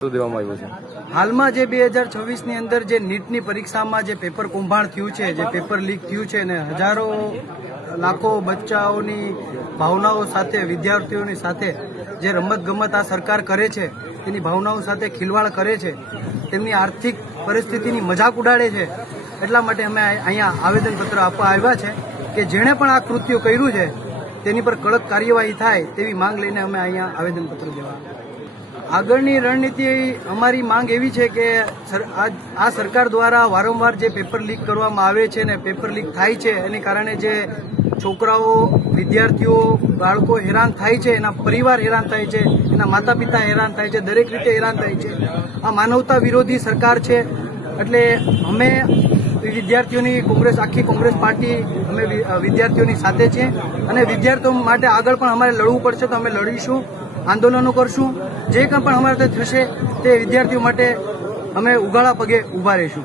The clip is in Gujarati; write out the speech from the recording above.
દેવામાં આવ્યો છે। હાલમાં જે 2026ની અંદર જે નીટની પરીક્ષામાં જે પેપર કૌભાંડ થયું છે, જે પેપર લીક થયું છે ને હજારો લાખો બચ્ચાઓની ભાવનાઓ સાથે, વિદ્યાર્થીઓની સાથે જે રમતગમત આ સરકાર કરે છે, તેની ભાવનાઓ સાથે ખિલવાડ કરે છે, તેમની આર્થિક પરિસ્થિતિની મજાક ઉડાડે છે, એટલા માટે અમે અહીંયા આવેદનપત્ર આપવા આવ્યા છે કે જેણે પણ આ કૃત્ય કર્યું છે તેની પર કડક કાર્યવાહી થાય તેવી માંગ લઈને અમે અહીંયા આવેદનપત્ર દેવા। આગળની રણનીતિ અમારી માંગ એવી છે કે આ સરકાર દ્વારા વારંવાર જે પેપર લીક કરવામાં આવે છે ને પેપર લીક થાય છે એને કારણે જે છોકરાઓ, વિદ્યાર્થીઓ, બાળકો હેરાન થાય છે, એના પરિવાર હેરાન થાય છે, એના માતા પિતા હેરાન થાય છે, દરેક રીતે હેરાન થાય છે। આ માનવતા વિરોધી સરકાર છે, એટલે અમે વિદ્યાર્થીઓની આખી કોંગ્રેસ પાર્ટી અમે વિદ્યાર્થીઓની સાથે છીએ અને વિદ્યાર્થીઓ માટે આગળ પણ અમારે લડવું પડશે તો અમે લડીશું, આંદોલનો કરશું, જે કંઈ પણ અમારે થશે તે વિદ્યાર્થીઓ માટે અમે ઉઘાડા પગે ઊભા રહીશું।